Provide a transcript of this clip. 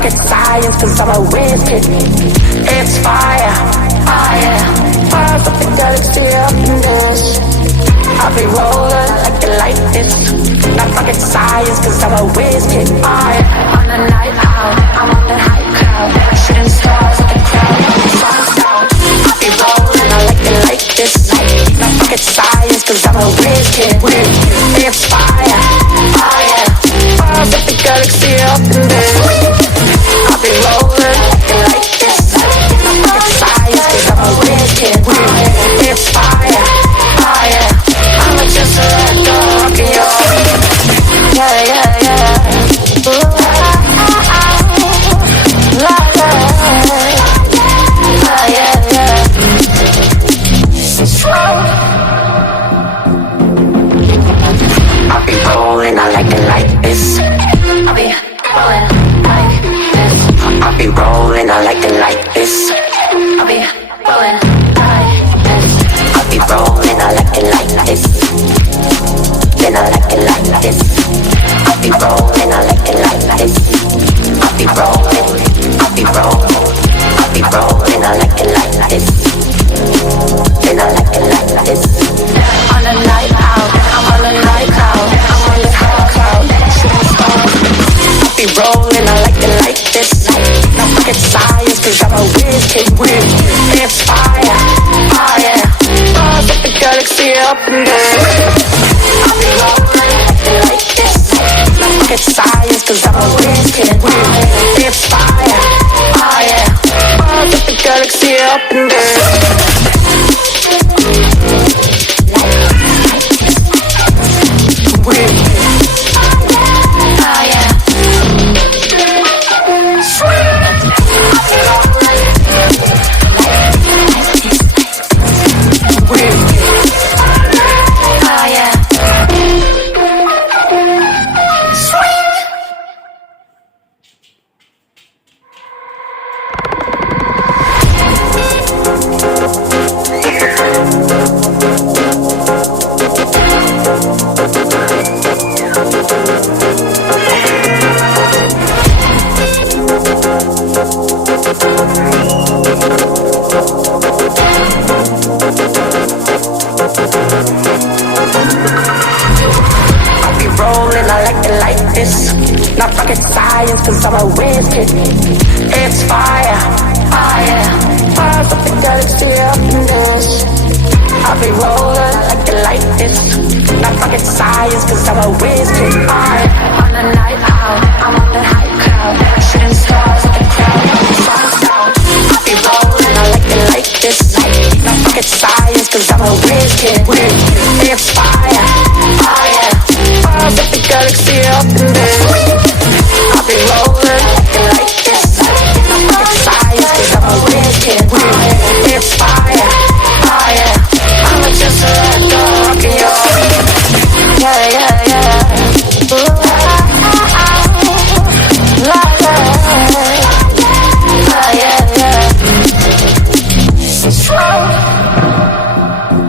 rocket science, cause I'm a whiz kid. It's fire, fire, fires up the galaxy up in this. I'll be rolling like it like this. Not rocket science, cause I'm a whiz kid. Fire, on the night out, I'm on the high cloud. Shooting stars at the crowd, sun's out. I'll be rolling, I like it like this. Not rocket science, cause I'm a whiz kid. It's fire, fire, fires up the galaxy up in this. I'll be rolling like this. Not rocket science, cause I'm a whiz kid. It's fire, fire. I'ma just let go, rockin' yo. Yeah, yeah, yeah. Ooh, la, la, yeah, yeah. I'll be rolling, I like it like this. I'll be rolling like this. I'll be rolling, I like it like this. I'll be rolling like this. I'll be rolling, I like it like this. Then I like it like this. I'll be rolling, I like it like this. I'll be rolling, I'll be rolling, I'll be rolling, I like it like this. Then I like it like this. On the night out, I'm on the night out, I'm on the high cloud, shooting stars. I'll be rolling, I like it like this. Not rocket science, cause I'm a whiz kid. It's fire, fire, fires up the galaxy up in there. I'll be rolling like this. Not rocket science, cause I'm a whiz kid. It's fire, fire, fires up the galaxy up in there. Not rocket science, cause I'm a whiz kid. It's fire, fire, fires up the galaxy up in this. I'll be rolling like it like this. Not rocket science, cause I'm a whiz kid. Fire, on the night out, I'm on the high cloud. Shooting stars at the crowd, sun's out. I'll be rolling, I like it like this. Not rocket science, cause I'm a whiz kid.